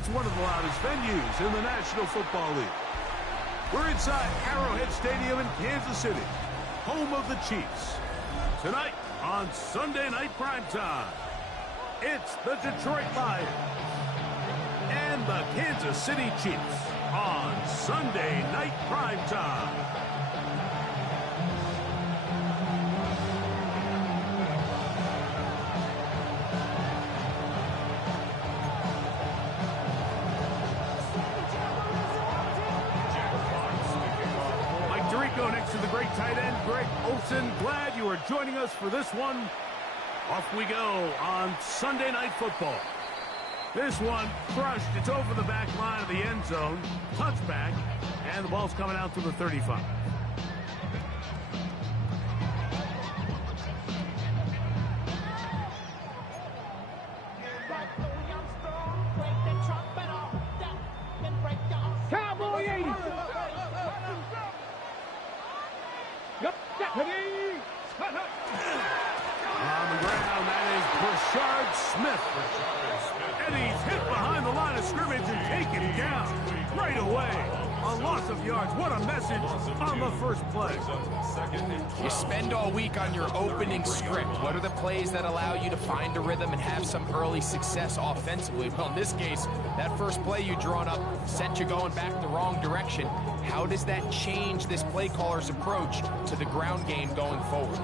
It's one of the loudest venues in the National Football League. We're inside Arrowhead Stadium in Kansas City, home of the Chiefs. Tonight on Sunday Night Primetime, it's the Detroit Lions and the Kansas City Chiefs on Sunday Night Primetime. Next to the great tight end, Greg Olsen. Glad you are joining us for this one. Off we go on Sunday Night Football. This one crushed. It's over the back line of the end zone. Touchback. And the ball's coming out to the 35. Cowboy 80. On the ground, that is Brashard Smith. And he's hit behind the line of scrimmage and taken down right away. A loss of yards. What a message on the first play. You spend all week on your opening script. What are the plays that allow you to find a rhythm and have some early success offensively? Well, in this case, that first play you drawn up sent you going back the wrong direction. How does that change this play caller's approach to the ground game going forward?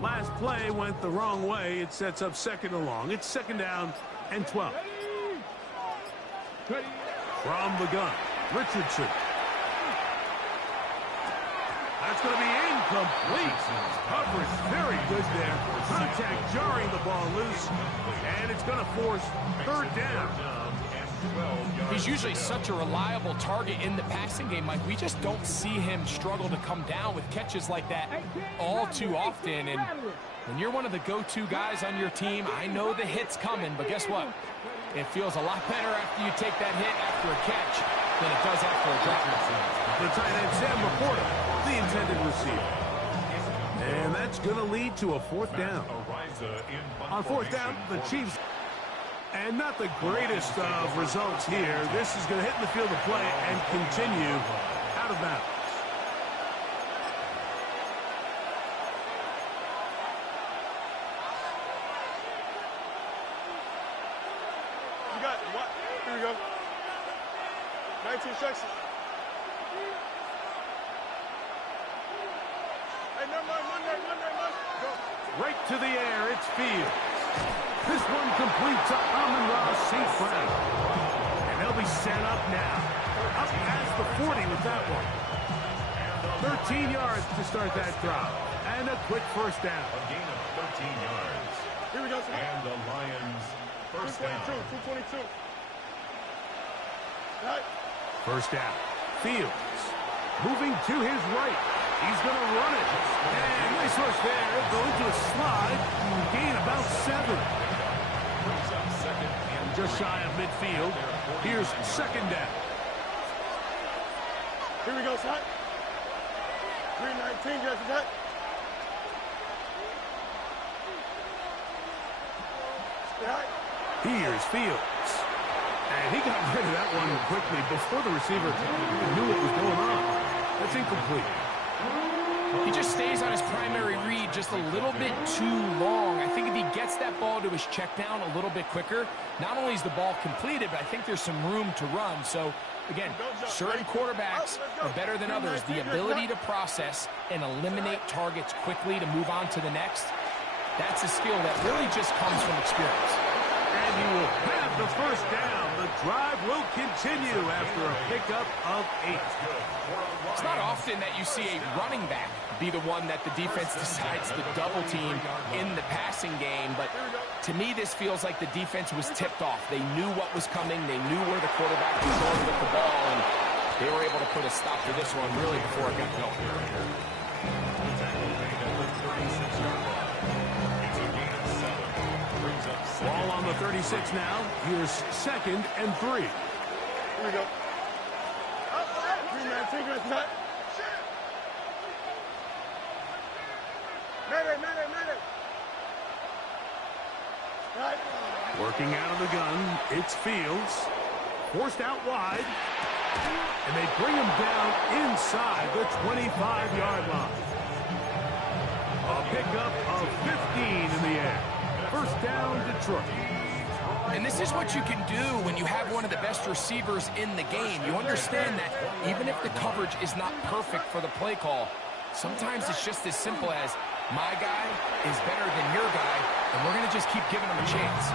Last play went the wrong way. It sets up second and long. It's second down and 12. From the gun, Richardson. That's going to be incomplete. Coverage very good there. Contact jarring the ball loose. And it's going to force third down. He's usually such a reliable target in the passing game, Mike. We just don't see him struggle to come down with catches like that all too often. And when you're one of the go-to guys on your team, I know the hit's coming, but guess what? It feels a lot better after you take that hit after a catch than it does after a drop. The tight end, Sam Laporta, the intended receiver. And that's going to lead to a fourth down. On fourth down, the Chiefs. And not the greatest of results here. This is going to hit in the field of play and continue out of bounds. You got it. What? Here we go. 19 sections. Hey, never mind. Go. Right to the air. It's Fields. This one complete to Amon-Ra St. Brown. And they'll be set up now. Up past the 40 with that one. 13 yards to start that drive. And a quick first down. A gain of 13 yards. Here we go. And the Lions first down. 222. Right. First down. Fields moving to his right. He's going to run it. And nice rush there. Going to a slide. Gain about 7. Just shy of midfield. Here's second down. Here we go, son. 319, guys, that. Here's Fields. And he got rid of that one quickly before the receiver even knew what was going on. That's incomplete. He just stays on his primary read just a little bit too long. I think if he gets that ball to his check down a little bit quicker, not only is the ball completed, but I think there's some room to run. So, again, certain quarterbacks are better than others. The ability to process and eliminate targets quickly to move on to the next, that's a skill that really just comes from experience. And he will have the first down. The drive will continue after a pickup of 8. It's not often that you see a running back be the one that the defense decides to double team in the passing game, but to me this feels like the defense was tipped off. They knew what was coming, they knew where the quarterback was going with the ball, and they were able to put a stop to this one really before it got going. Ball on the 36 now. Here's second and 3. Here we go. 319, guys, that. Mayday. Working out of the gun, it's Fields. Forced out wide. And they bring him down inside the 25-yard line. A pickup of 15 in the air. First down, Detroit. And this is what you can do when you have one of the best receivers in the game. You understand that even if the coverage is not perfect for the play call, sometimes it's just as simple as my guy is better than your guy, and we're going to just keep giving him a chance.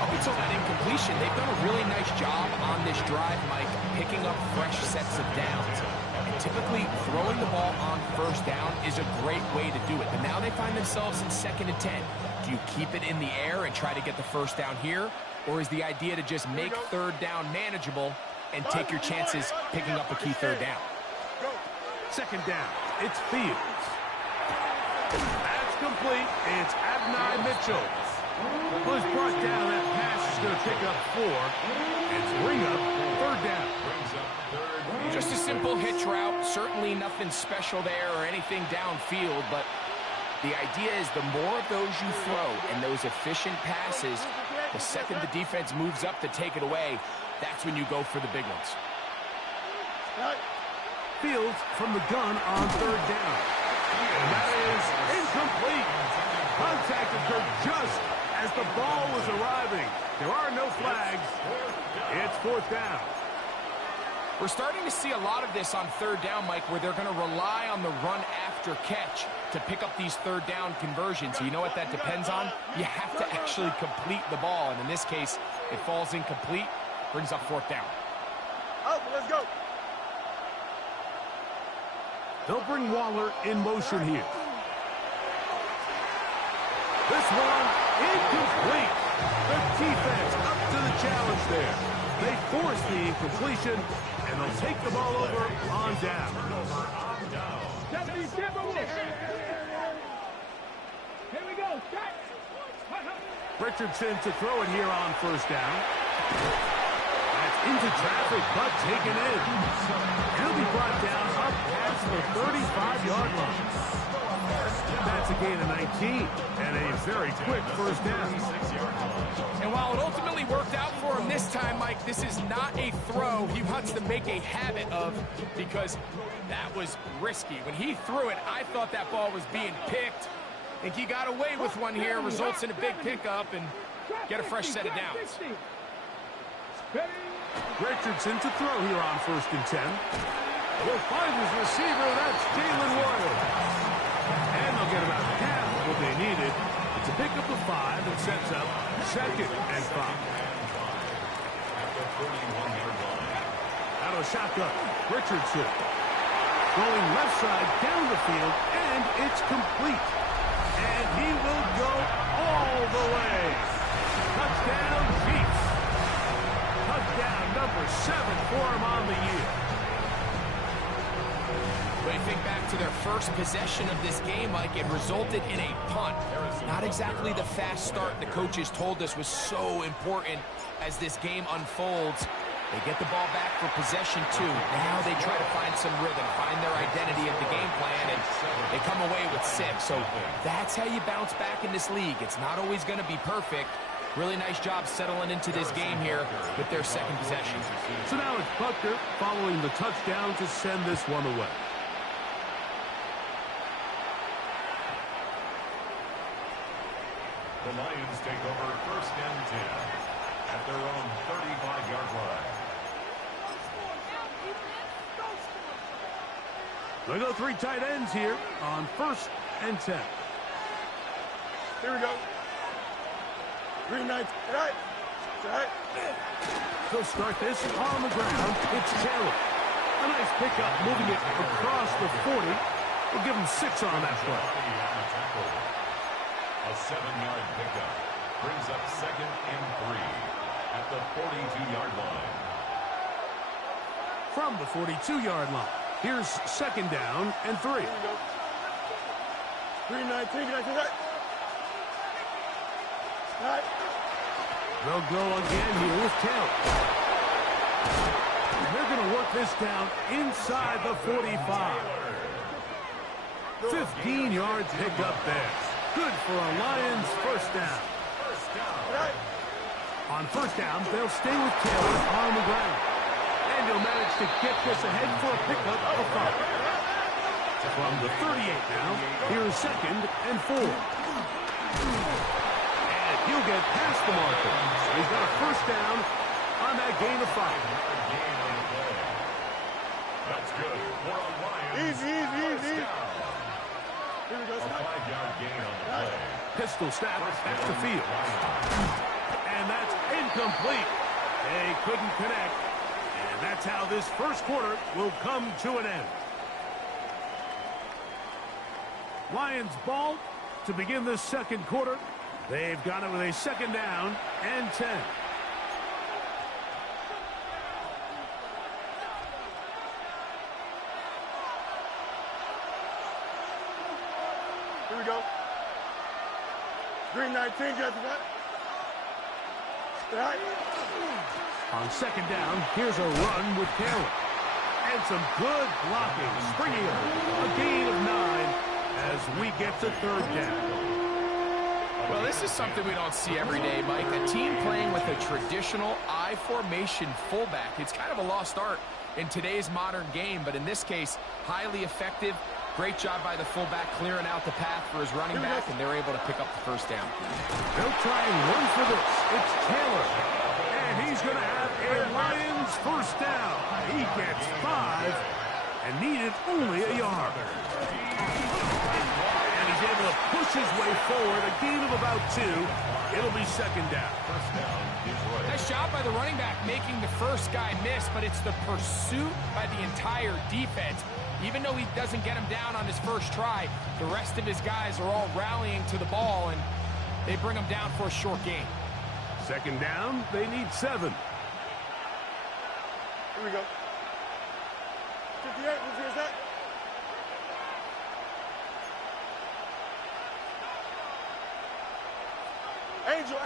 Up until that incompletion, they've done a really nice job on this drive, Mike, picking up fresh sets of downs. And typically, throwing the ball on first down is a great way to do it. But now they find themselves in 2nd and 10. Do you keep it in the air and try to get the first down here? Or is the idea to just make 3rd down manageable and take your chances picking up a key 3rd down? 2nd down, it's Fields. That's complete. It's Adonai Mitchell. Was brought down. That pass is going to pick up 4. It's bring up 3rd down. Just a simple hitch route. Certainly nothing special there or anything downfield, but the idea is the more of those you throw and those efficient passes, the second the defense moves up to take it away, that's when you go for the big ones. Fields from the gun on 3rd down. And that is incomplete. Contact occurred just as the ball was arriving. There are no flags. It's 4th down. We're starting to see a lot of this on 3rd down, Mike, where they're going to rely on the run after catch to pick up these 3rd down conversions. So you know what that depends on? You have to actually complete the ball. And in this case, it falls incomplete, brings up 4th down. Oh, let's go. They'll bring Waller in motion here. This one, incomplete. The defense up to the challenge there. They force the incompletion, and they'll take the ball over on down. Here we go. Richardson to throw it here on 1st down. That's into traffic, but taken in. He'll be brought down up past the 35-yard line. That's a gain of 19, and a very quick 1st down. And while it ultimately worked out for him this time, Mike, this is not a throw he wants to make a habit of because that was risky. When he threw it, I thought that ball was being picked. I think he got away with one here, results in a big pickup, and get a fresh set of downs. Richardson to throw here on 1st and 10. Will find his receiver. That's Jalen Warren. And they'll get about half of what they needed to pick up the 5 and sets up 2nd and 5. Out of shotgun, Richardson. Going left side down the field, and it's complete. And he will go all the way. Touchdown, Chiefs. Touchdown number 7 for him on the year. When you think back to their first possession of this game, Mike, it resulted in a punt. Not exactly the fast start the coaches told us was so important as this game unfolds. They get the ball back for possession 2. Now they try to find some rhythm, find their identity of the game plan, and they come away with 6. So that's how you bounce back in this league. It's not always going to be perfect. Really nice job settling into this game here with their 2nd possession. So now it's Butker following the touchdown to send this one away. The Lions take over 1st and 10 at their own 35-yard line. They go 3 tight ends here on 1st and 10. Here we go. 3 9. Right. Right. They'll start this on the ground. It's Taylor. A nice pickup, moving it across the 40. We'll give him 6 on that play. A 7-yard pickup brings up 2nd and 3 at the 42-yard line. From the 42-yard line, here's 2nd down and 3. Here we go. 3-19. Right. Right. They'll go again here with Taylor. They're going to work this down inside the 45. 15 yards picked up there. Good for a Lions 1st down. On first down, they'll stay with Taylor on the ground. And he'll manage to get this ahead for a pickup of 5. From the 38 now, here's 2nd and 4. And he'll get past the marker. He's got a first down on that gain of 5. That's good. We're on Lions. Easy. Here we go. A 5-yard gain on the play. Pistol snap back to field. And that's incomplete. They couldn't connect. And that's how this first quarter will come to an end. Lions ball to begin this second quarter. They've got it with a 2nd down and 10. Here we go. Green 19, get that. Right. On 2nd down, here's a run with Taylor. And some good blocking. Springing a gain of 9 as we get to 3rd down. Well, this is something we don't see every day, Mike. A team playing with a traditional I formation fullback. It's kind of a lost art in today's modern game, but in this case, highly effective. Great job by the fullback clearing out the path for his running back, and they're able to pick up the first down. They'll try and run for this. It's Taylor. And he's going to have a Lions first down. He gets 5 and needed only a yard. And he's able to push his way forward. A gain of about 2. It'll be 2nd down. First down, Detroit. Nice job by the running back making the first guy miss, but it's the pursuit by the entire defense. Even though he doesn't get him down on his first try, the rest of his guys are all rallying to the ball, and they bring him down for a short gain. 2nd down, they need 7. Here we go. 58, who's that? Angel.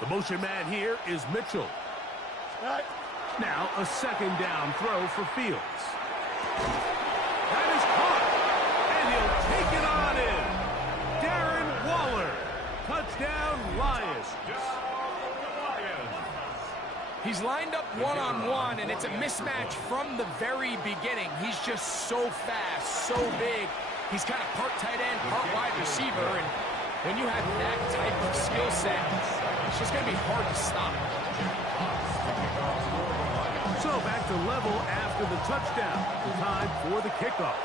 The motion man here is Mitchell. Right. Now a 2nd down throw for Fields. That is caught. And he'll take it on in. Darren Waller. Touchdown, Lions. He's lined up one-on-one, and it's a mismatch from the very beginning. He's just so fast, so big. He's kind of part tight end, part wide receiver, and when you have that type of skill set, it's just going to be hard to stop. So back to level after the touchdown. Time for the kickoff.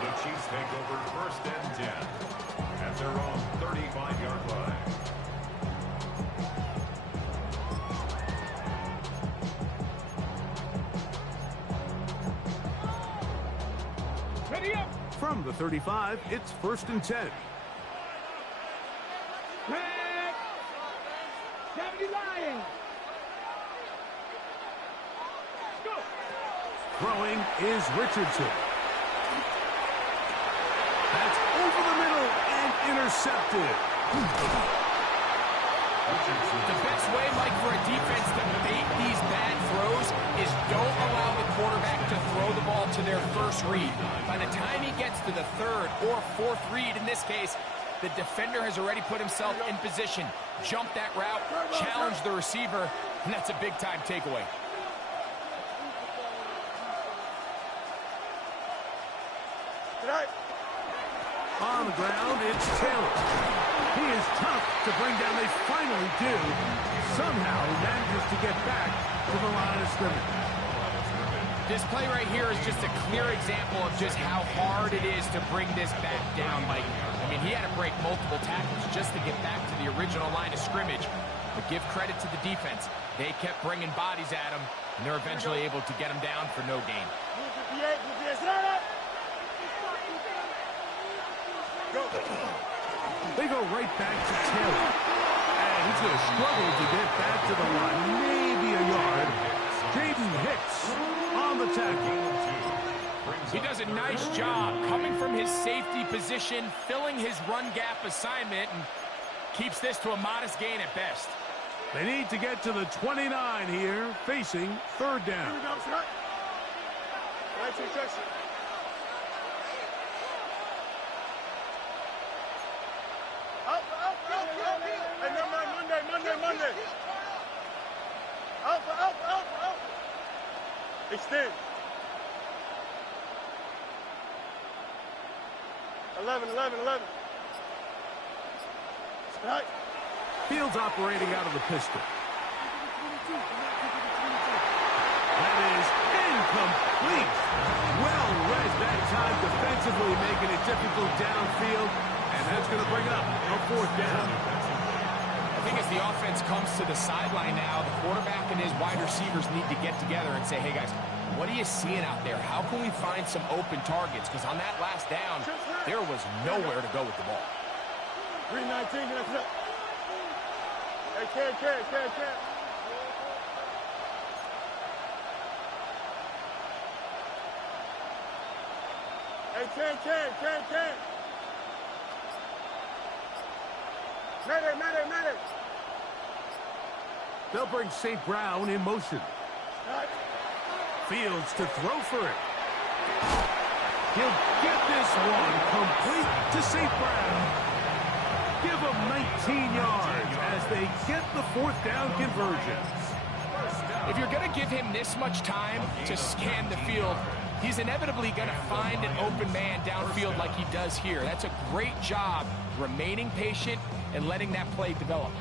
The Chiefs take over 1st and 10 at their own 35-yard line. Ready up. From the 35, it's 1st and 10. Red. Deputy Lions. Go. Throwing is Richardson. That's over the middle and intercepted. The best way, Mike, for a defense to bait these bad throws is don't allow the quarterback to throw the ball to their first read. By the time he gets to the 3rd or 4th read, in this case, the defender has already put himself in position. Jump that route, challenge the receiver, and that's a big-time takeaway. Right. On the ground, it's Taylor. He is tough to bring down. They finally do. Somehow he manages to get back to the line of scrimmage. This play right here is just a clear example of just how hard it is to bring this back down, Mike. I mean, he had to break multiple tackles just to get back to the original line of scrimmage. But give credit to the defense. They kept bringing bodies at him, and they're eventually able to get him down for no gain. They go right back to Taylor. And he's going to struggle to get back to the line. Maybe a yard. Jaden Hicks on the tackle. He does a nice job coming from his safety position, filling his run gap assignment, and keeps this to a modest gain at best. They need to get to the 29 here, facing 3rd down. Here we go, sir. 19 section. Hey, never mind. Monday. Out. Extend. 11. Strike. Fields operating out of the pistol. That is incomplete. Well read that time defensively, making it difficult downfield, and that's going to bring up a fourth down. I think as the offense comes to the sideline now, the quarterback and his wide receivers need to get together and say, hey, guys, what are you seeing out there? How can we find some open targets? Because on that last down, there was nowhere to go with the ball. 319, that's up. Hey, Ken. Hey, Ken. Medic. They'll bring St. Brown in motion. Fields to throw for it. He'll get this one complete to St. Brown. Give him 19 yards as they get the fourth down conversion. If you're going to give him this much time to scan the field, he's inevitably going to find an open man downfield like he does here. That's a great job remaining patient and letting that play develop.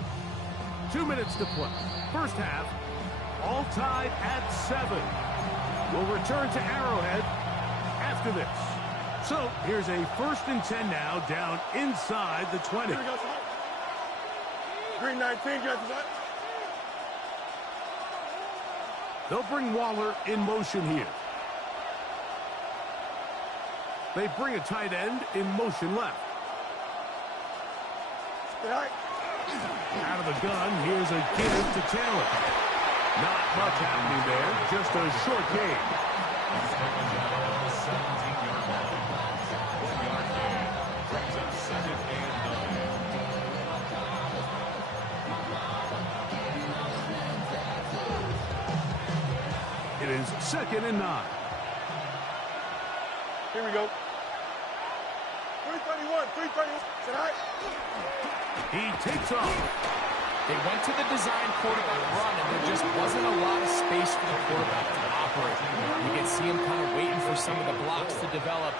2 minutes to play. First half, all tied at 7. We'll return to Arrowhead after this. So here's a 1st and 10 now, down inside the 20. Here we go, 319, got the They'll bring Waller in motion here. They bring a tight end in motion left. Out of the gun, here's a give to Taylor. Not much happening there, just a short game. It is 2nd and 9. Here we go. 331. Tonight. He takes off. They went to the design quarterback run, and there just wasn't a lot of space for the quarterback to operate. You can see him kind of waiting for some of the blocks to develop.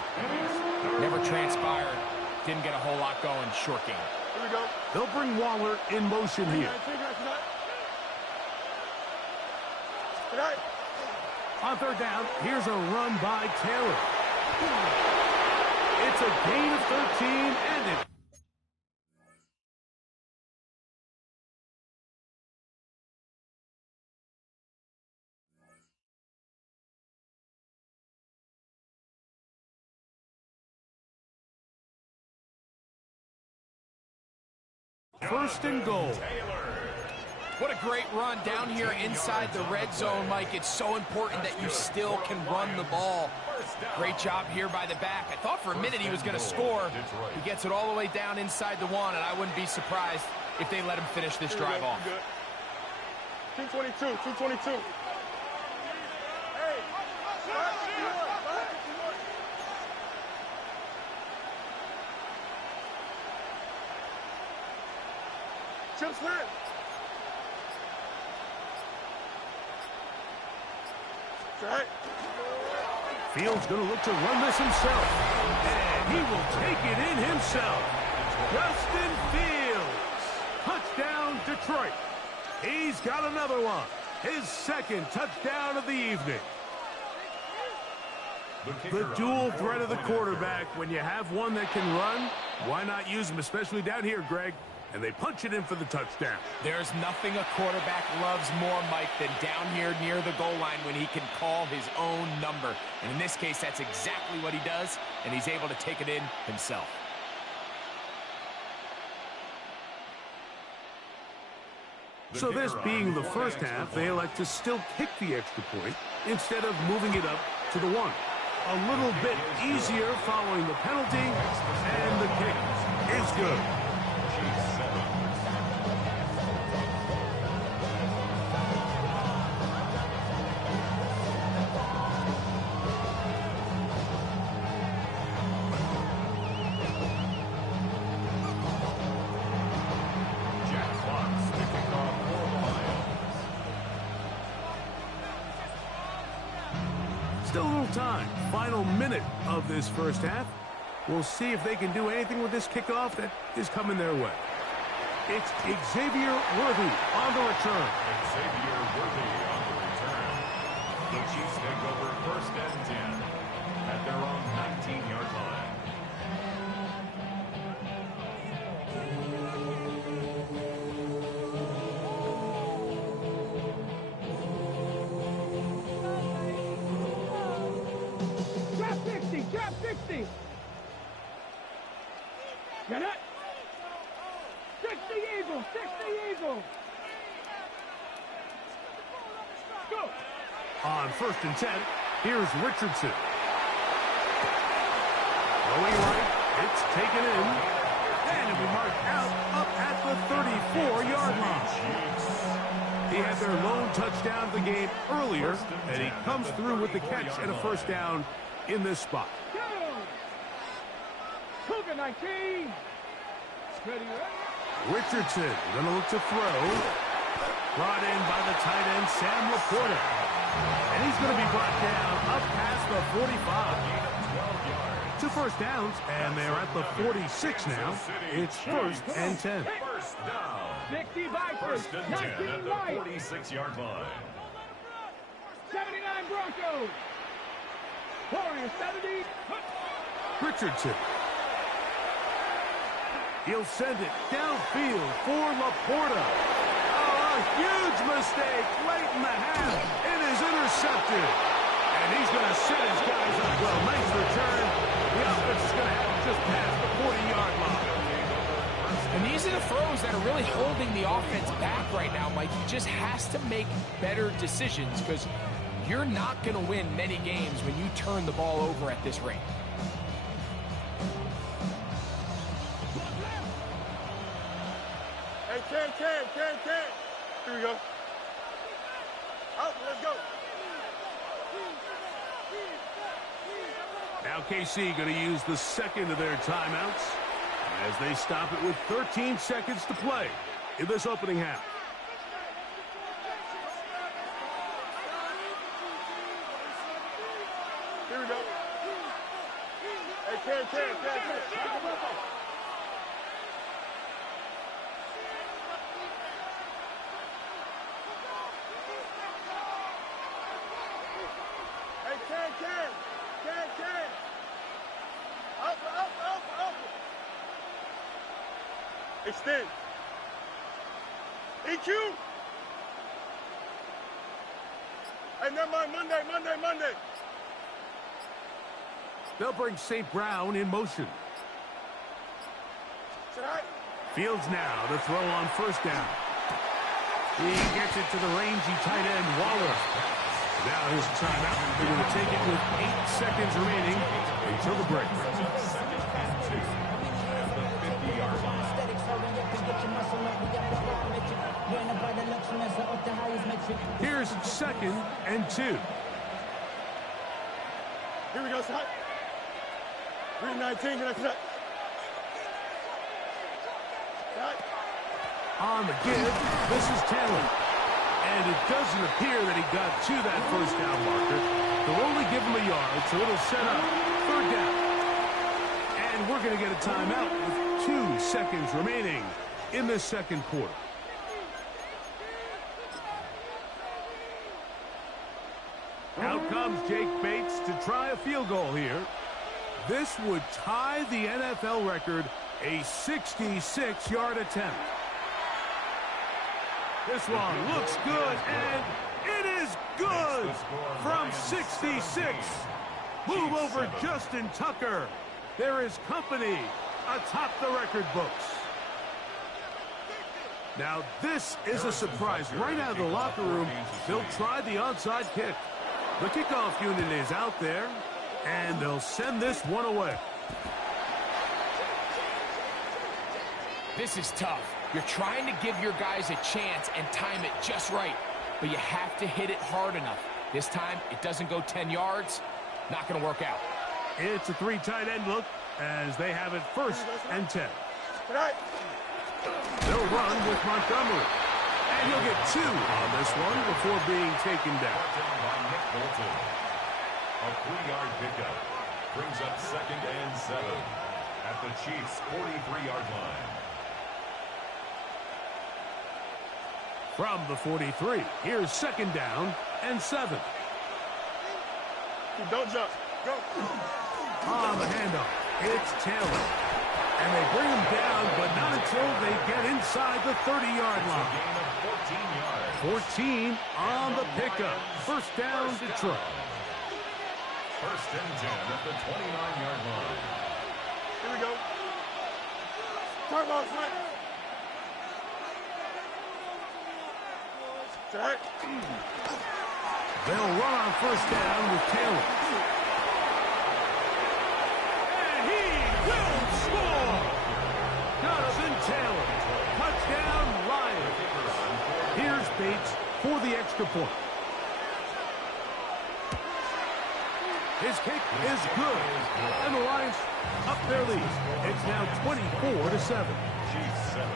Never transpired. Didn't get a whole lot going. Short game. Here we go. They'll bring Waller in motion here. Tonight. On 3rd down, here's a run by Taylor. It's a gain of 13, and it... First and goal. What a great run down here inside the red zone, Mike. It's so important that you still can run the ball. Great job here by the back. I thought for a minute he was going to score. He gets it all the way down inside the 1, and I wouldn't be surprised if they let him finish this drive off. 222. Hey, Chip Slant. Right. Fields going to look to run this himself. And he will take it in himself. Justin Fields. Touchdown, Detroit. He's got another one. His 2nd touchdown of the evening. The dual threat of the quarterback. When you have one that can run, why not use him, especially down here, Greg? And they punch it in for the touchdown. There's nothing a quarterback loves more, Mike, than down here near the goal line when he can call his own number. And in this case, that's exactly what he does, and he's able to take it in himself. So this being the first half, they elect to still kick the extra point instead of moving it up to the 1. A little bit easier following the penalty, and the kick is good. Still a little time. Final minute of this first half. We'll see if they can do anything with this kickoff that is coming their way. It's Xavier Worthy on the return. Xavier Worthy on the return. The Chiefs take over 1st and 10 at their own 19-yard line. Drop 60, drop 60. Get it? 60 Eagles, 60 Eagles. Go. On 1st and 10, here's Richardson. Going right, it's taken in, and it'll be marked out up at the 34-yard line. He had their lone touchdown of the game earlier, and he comes through with the catch and a first down in this spot. Go. Cougar 19. Ready, Richardson gonna look to throw. Brought in by the tight end, Sam Laporta. And he's going to be brought down up past the 45. 2 first downs, and they're at the 46 now. It's 1st and 10. First down. 60 Vipers, 1st and 10 at 19 the right. 46-yard line. 79 Broncos. Warriors 70. Richardson. He'll send it downfield for Laporta. Oh, a huge mistake late in the half. It is intercepted. And he's going to set his guys up well. Nice return. The offense is going to have him just past the 40-yard line. And these are the throws that are really holding the offense back right now, Mike. He just has to make better decisions because you're not going to win many games when you turn the ball over at this rate. Hey, Ken. Here we go. Out, let's go. Now KC going to use the second of their timeouts as they stop it with 13 seconds to play in this opening half. Here we go. Hey, Ken. Ken. Up. Extend. EQ. Hey, never mind. Monday. They'll bring St. Brown in motion. Fields now to throw on first down. He gets it to the rangy tight end, Waller. Now his timeout. They're going to take it with 8 seconds remaining until the break. Here's 2nd and 2. Here we go, son. 319, get that. On the give, this is Taylor. And it doesn't appear that he got to that first down marker. They'll only give him a yard, so it'll set up 3rd down. And we're going to get a timeout with 2 seconds remaining in this second quarter. Out comes Jake Bates to try a field goal here. This would tie the NFL record, a 66-yard attempt. This one looks good, and it is good from 66. Move over Justin Tucker. There is company atop the record books. Now, this is a surprise. Right out of the locker room, they'll try the onside kick. The kickoff unit is out there, and they'll send this one away. This is tough. You're trying to give your guys a chance and time it just right, but you have to hit it hard enough. This time, it doesn't go 10 yards. Not going to work out. It's a 3 tight end look as they have it 1st and 10. They'll run with Montgomery. And he'll get 2 on this one before being taken down. A 3-yard pickup brings up 2nd and 7 at the Chiefs' 43-yard line. From the 43, here's 2nd down and 7. Don't jump. Go. On the handoff, it's Taylor. And they bring him down, but not until they get inside the 30-yard A line. gain of 14 yards. 14 on the pickup. First down, Detroit. 1st and 10 at the 29-yard line. Here we go. Turn off, Frank. Jack. They'll run on 1st down with Taylor. And he will score! Jonathan Taylor. Touchdown, Lions. Here's Bates for the extra point. His kick is good. And the Lions up their lead. It's now 24-7. Chiefs 7.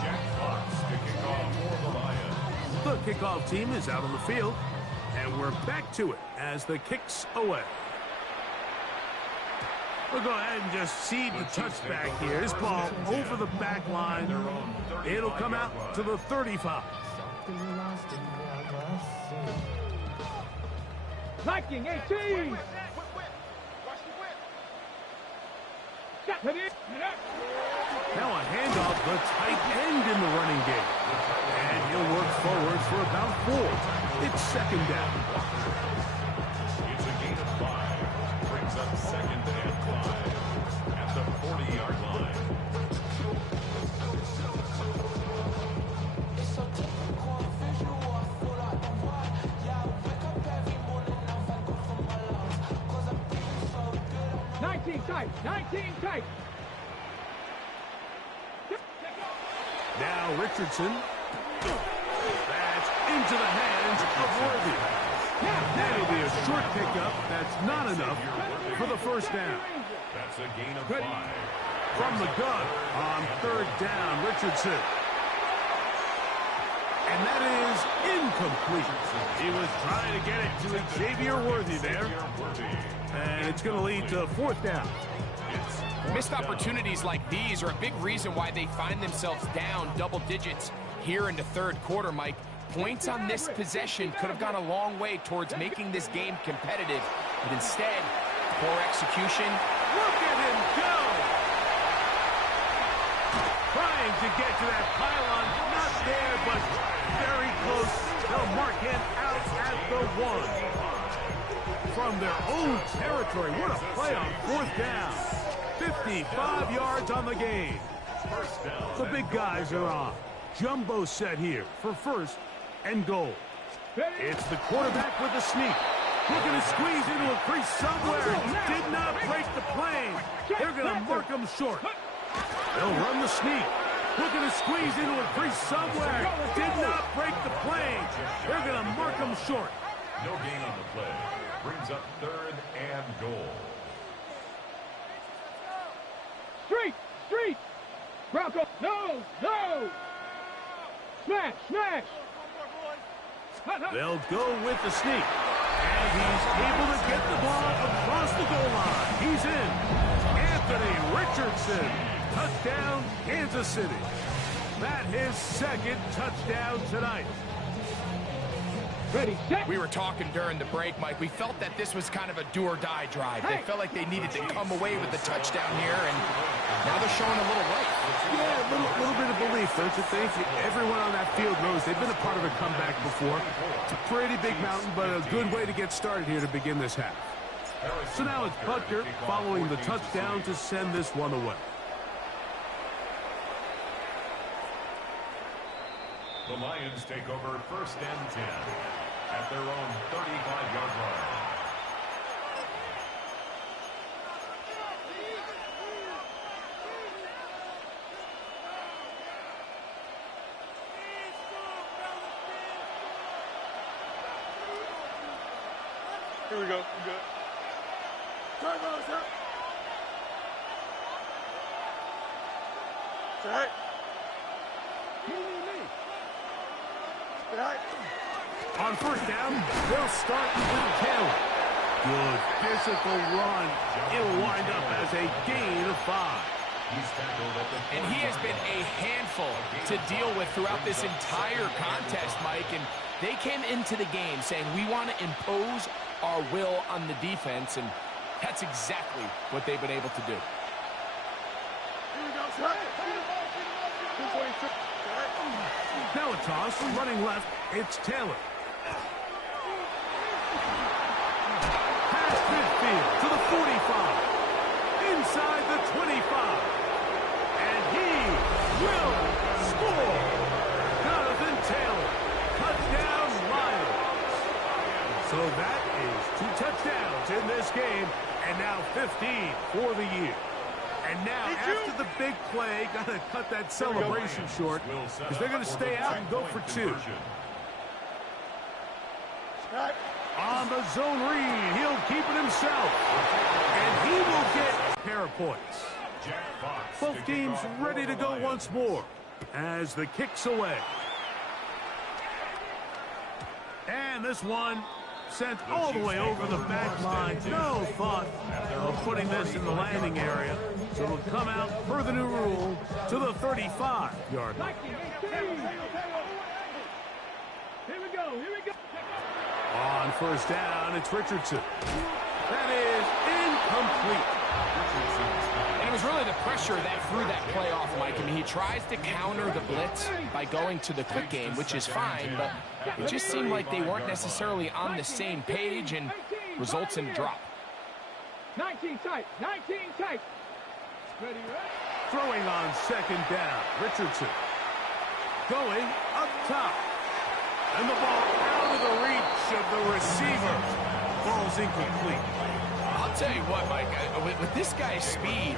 Jack Fox to kick off for the Lions. The kickoff team is out on the field. And we're back to it as the kick's away. We'll go ahead and just seed the touchback here. This ball over the back line. It'll come out to the 35. Viking 18. Now a handoff, the tight end in the running game. And he'll work forward for about 4. It's 2nd down. It's a gain of 5. Brings up 2nd and 5 at the 40-yard line. Tight. 19 tight. Now Richardson. That's into the hands of Worthy. That'll be a short pickup. That's not enough for the 1st down. That's a gain of 5. From the gun on 3rd down, Richardson. And that is incomplete. He was trying to get it to Xavier Worthy there. And it's going to lead to 4th down. Missed opportunities like these are a big reason why they find themselves down double digits here in the 3rd quarter, Mike. Points on this possession could have gone a long way towards making this game competitive. But instead, poor execution. Look at him go! Trying to get to that pylon. Not there, but very close. They'll mark him out at the 1. From their own territory. What a play on 4th down. 55 yards on the game. The big guys are on. Jumbo set here for 1st and goal. It's the quarterback with the sneak. Looking to squeeze into a crease somewhere. Did not break the plane. They're going to mark him short. They'll run the sneak. Looking to squeeze into a crease somewhere. Did not break the plane. They're going to mark him short. No gain on the play. Brings up 3rd and goal. Street. Bronco. No. Smash. They'll go with the sneak. And he's able to get the ball across the goal line. He's in. Anthony Richardson. Touchdown, Kansas City. That his 2nd touchdown tonight. Ready, set. We were talking during the break, Mike. We felt that this was kind of a do-or-die drive. They felt like they needed to come away with the touchdown here, and now they're showing a little life. Yeah, a little bit of belief, don't you think? Everyone on that field knows they've been a part of a comeback before. It's a pretty big mountain, but a good way to get started here to begin this half. So now it's Butker following the touchdown to send this one away. The Lions take over 1st and 10 at their own 35-yard line. Here we go. We're good. Turn those, sir. Right. Right. On first down, they'll start with Taylor. Good physical run. It'll wind up as a gain of 5. And he has been a handful to deal with throughout this entire contest, Mike. And they came into the game saying, we want to impose our will on the defense, and that's exactly what they've been able to do. Now a toss, running left, it's Taylor. Past midfield to the 45. Inside the 25. And he will score. Jonathan Taylor. Touchdown, Lions. So that is 2 touchdowns in this game, and now 15 for the year. And now, after the big play, got to cut that celebration short, because they're going to stay out and go for 2. On the zone read, he'll keep it himself. And he will get a pair of points. Both teams ready to go once more as the kick's away. And this one sent all the way over the back line. No thought of putting this in the landing area. So it'll come out per the new rule to the 35-yard line. Here we go. Here we go. On first down, it's Richardson. That is incomplete. And it was really the pressure that threw that play off, Mike. I mean, he tries to counter the blitz by going to the quick game, which is fine, but it just seemed like they weren't necessarily on the same page, and results in a drop. 19 tight. 19 tight. Ready, ready. Throwing on second down, Richardson. Going up top. And the ball out of the reach of the receiver. Ball's incomplete. I'll tell you what, Mike, with this guy's speed,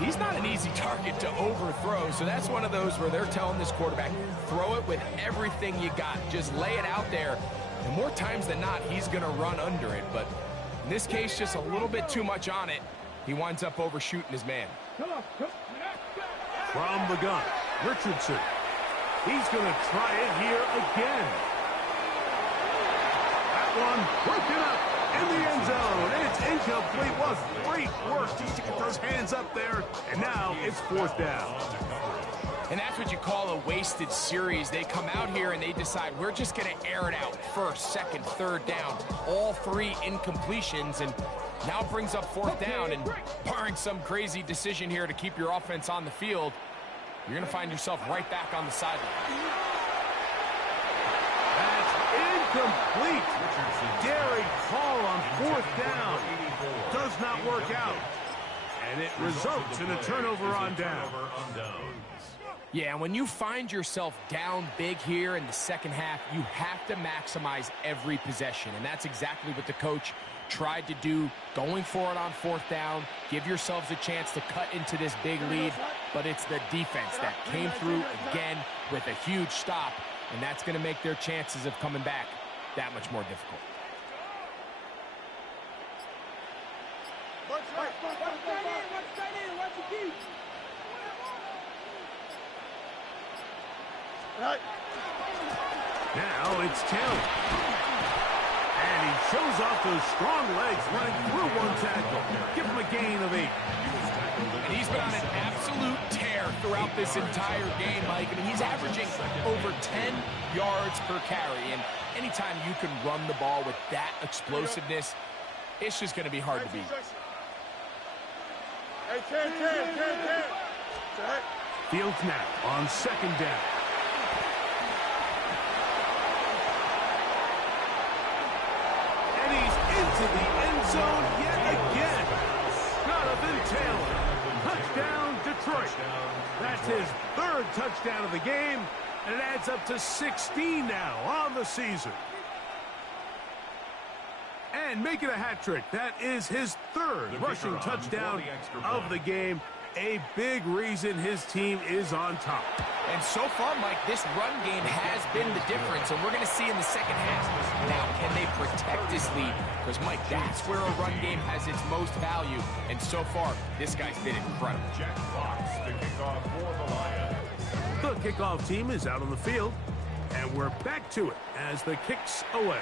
he's not an easy target to overthrow. So that's one of those where they're telling this quarterback, throw it with everything you got. Just lay it out there. And more times than not, he's going to run under it. But in this case, just a little bit too much on it. He winds up overshooting his man. From the gun, Richardson. He's going to try it here again. That one broken up in the end zone. It's incomplete. Was great work just to get those hands up there. And now it's fourth down. And that's what you call a wasted series. They come out here and they decide we're just going to air it out. First, second, third down. All 3 incompletions. And now it brings up fourth down. And barring some crazy decision here to keep your offense on the field, you're going to find yourself right back on the sideline. That's incomplete. Gary Hall on fourth down. Does not work out. And it results in a turnover on down. Yeah, when you find yourself down big here in the second half, you have to maximize every possession. And that's exactly what the coach tried to do, going for it on fourth down. Give yourselves a chance to cut into this big lead. But it's the defense that came through again with a huge stop. And that's going to make their chances of coming back that much more difficult. Now it's Taylor. And he shows off those strong legs running through one tackle. Give him a gain of 8. And he's been on an absolute tear throughout this entire game, Mike. I mean, he's averaging over 10 yards per carry. And anytime you can run the ball with that explosiveness, it's just going to be hard to beat. Hey, 10. Field snap on second down. And he's into the end zone yet again. Jonathan Taylor. Touchdown, Detroit. That's his 3rd touchdown of the game, and it adds up to 16 now on the season. And make it a hat trick. That is his 3rd rushing touchdown of the game. a big reason his team is on top. And so far, Mike, this run game has been the difference, and we're going to see in the second half. Now, can they protect this lead? Because, Mike, that's where a run game has its most value. And so far, this guy's been incredible. Jack Fox to kick off for the Lions. The kickoff team is out on the field, and we're back to it as the kick's away.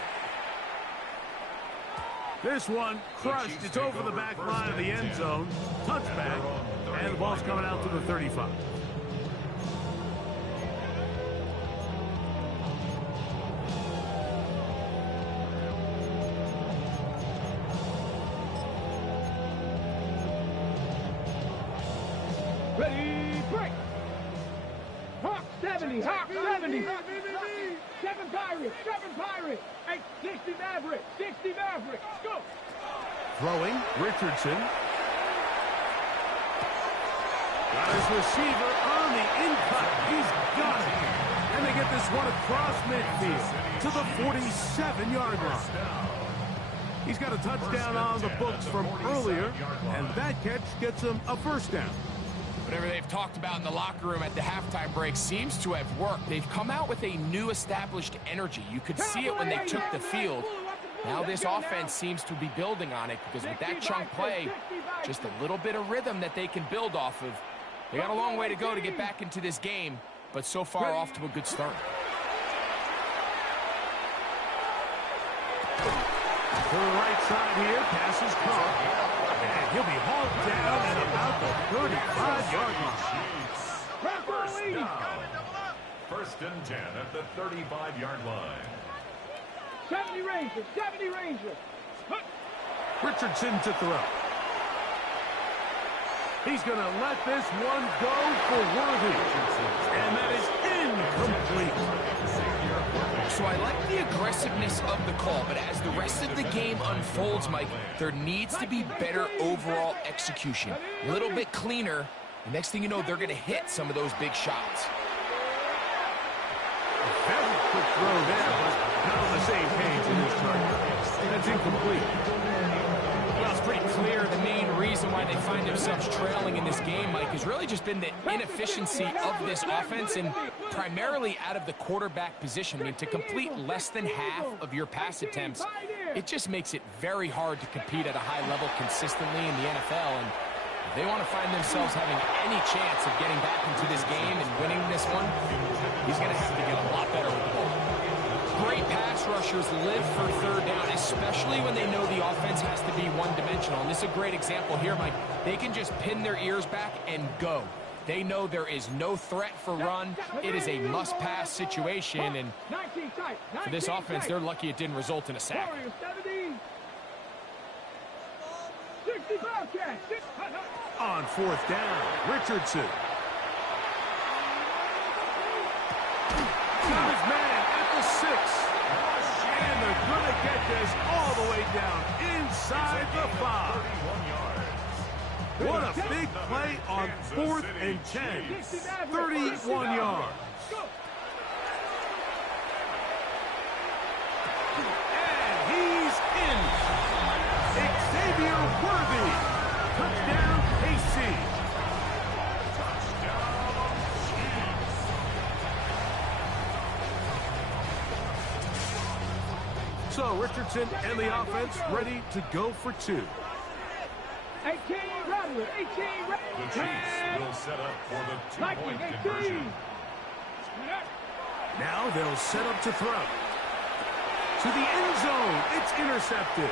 This one crushed. It's over the back line of the end zone. Touchback, and the ball's coming out to the 35. Ready, break. Hawk 70, Hawk 70. 7 Pirates. 8, 60 Mavericks, go. Throwing, Richardson. Got his receiver on the in-cut. He's got it. And they get this one across midfield to the 47-yard line. He's got a touchdown on the books from earlier, and that catch gets him a first down. Whatever they've talked about in the locker room at the halftime break seems to have worked. They've come out with a new established energy. You could see it when they took the field. Now this offense seems to be building on it because with that chunk play, just a little bit of rhythm that they can build off of. They got a long way to go to get back into this game, but so far off to a good start. To the right side here, pass is caught. And he'll be hauled down at about the 35-yard line. First down. First and 10 at the 35-yard line. 70 Rangers. Richardson to throw. He's going to let this one go for Worthy. And that is incomplete. So I like the aggressiveness of the call, but as the rest of the game unfolds, Mike, there needs to be better overall execution. A little bit cleaner. The next thing you know, they're going to hit some of those big shots. Very quick throw there, but not on the same page in this target. That's incomplete. Well, it's pretty clear the main reason why they find themselves trailing in this game, Mike, has really just been the inefficiency of this offense and primarily out of the quarterback position. I mean, to complete less than half of your pass attempts, it just makes it very hard to compete at a high level consistently in the NFL. And if they want to find themselves having any chance of getting back into this game and winning this one, he's going to have to get a lot better with the ball. Great pass rushers live for third down, especially when they know the offense has to be one-dimensional. And this is a great example here, Mike. They can just pin their ears back and go. They know there is no threat for run. It is a must-pass situation, and for this offense, they're lucky it didn't result in a sack. On fourth down, Richardson. Got his man at the 6. And they're going to get this all the way down inside the 5. What a big play on 4th and 10. 31 yards. And he's in. Xavier Worthy. Touchdown, KC. So Richardson and the offense ready to go for 2. 18 Rattler. The Chiefs will set up for the two-point conversion. Now they'll set up to throw. To the end zone. It's intercepted.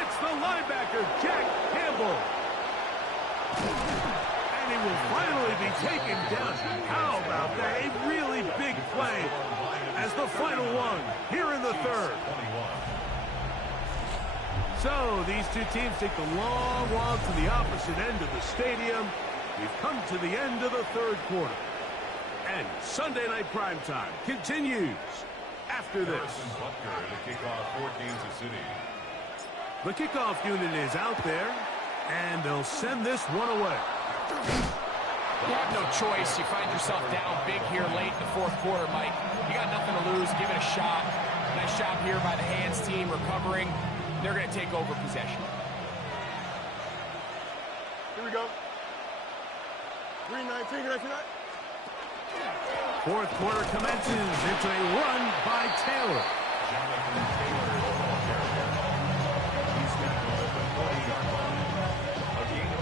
It's the linebacker, Jack Campbell. And he will finally be taken down. How about that? A really big play as the final one here in the 3rd. So these two teams take the long walk to the opposite end of the stadium. We've come to the end of the 3rd quarter. And Sunday Night Primetime continues after this. Harrison Butker to kick off for Kansas City. The kickoff unit is out there, and they'll send this one away. You have no choice. You find yourself down big here late in the 4th quarter, Mike. You got nothing to lose. Give it a shot. Nice job here by the hands team recovering. They're going to take over possession. Here we go. 3:19, 19. Fourth quarter commences. It's a run by Taylor. Jonathan Taylor is the ball carrier. He's tackled at the 40-yard line. A gain of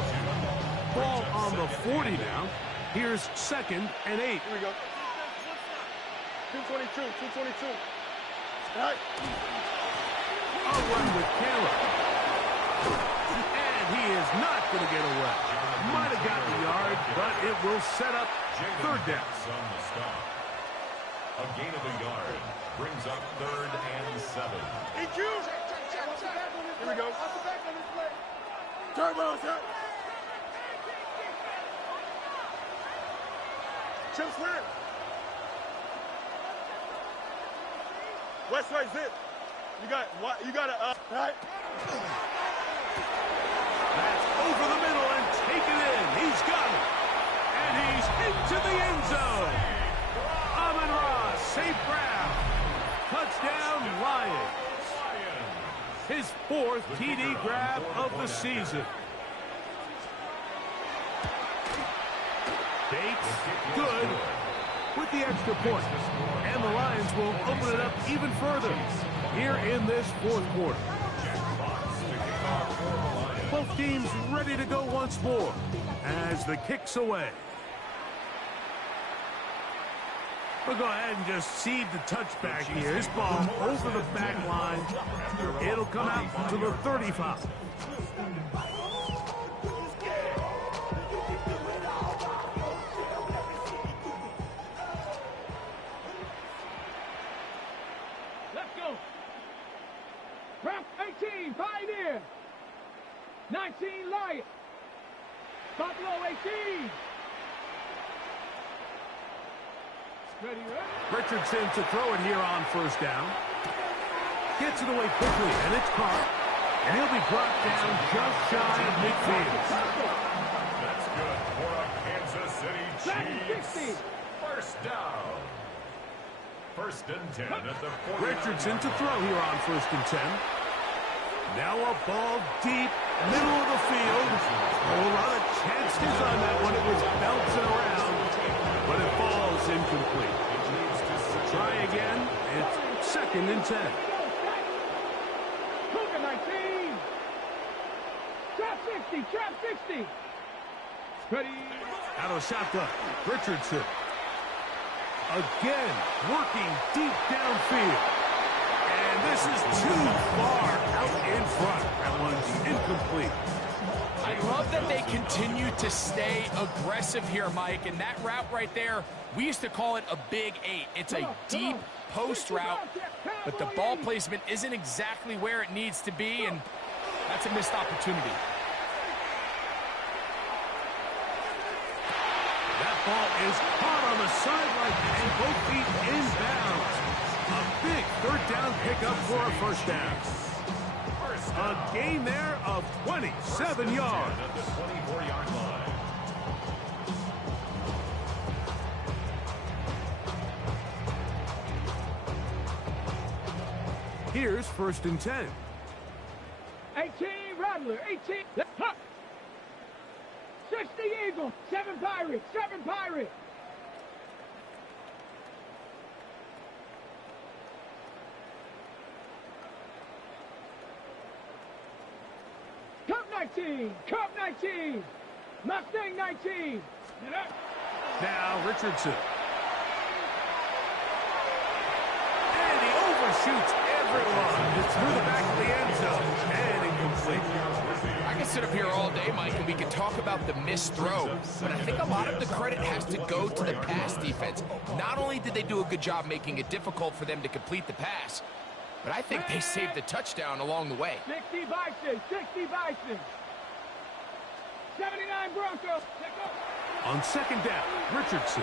2. Ball on the 40 now. Here's 2nd and 8. Here we go. 2:22, 2:22. All right. A run with Taylor. And he is not going to get away. Might have got the yard, but it will set up 3rd down. On the stop. A gain of a yard brings up 3rd and 7. EQ. Here we go. Turbo, sir. Chip Swear. West right zip. You got what? You got to right. That's over the middle and taken in. He's got it. And he's into the end zone. Amon-Ra St. Brown. Touchdown, Lions. His 4th TD grab of the season. Bates, good, with the extra point. And the Lions will open it up even further here in this 4th quarter. Both teams ready to go once more as the kick's away. We'll go ahead and just seed the touchback here. This ball over the back line. It'll come out to the 35. Let's go. Prop 18, Pioneer. 19, Lion. Buffalo 18. Ready, right? Richardson to throw it here on 1st down. Gets it away quickly, and it's caught. And he'll be brought down just shy of midfield. That's good for a Kansas City Chiefs. 1st down. 1st and 10 at the 40. Richardson to throw here on 1st and 10. Now a ball deep, middle of the field. A whole lot of chances on that one. It was bouncing around, but it falls incomplete. Try again. It's 2nd and 10. Cougar 19. Trap 60, trap 60. Ready. Out of shotgun. Richardson. Again, working deep downfield. And this is too far out in front. That one's incomplete. I love that they continue to stay aggressive here, Mike. And that route right there, we used to call it a big 8. It's a deep post route, but the ball placement isn't exactly where it needs to be, and that's a missed opportunity. That ball is caught on the sideline and both feet inbounds. A big 3rd down pickup for a 1st down. A gain there of 27 yards. At the 24-yard line. Here's 1st and 10. 18, Rattler, 18. Huh. 60, Eagle. 7, Pirates, 7, Pirates. Cup 19, Cup 19. Mustang 19. Now Richardson. And he overshoots everyone. It's through the back of the end zone. And incomplete. I can sit up here all day, Mike, and we can talk about the missed throw, but I think a lot of the credit has to go to the pass defense. Not only did they do a good job making it difficult for them to complete the pass, but I think they saved the touchdown along the way. 60 Bison, 60 Bison. 79 Broncos. On 2nd down, Richardson.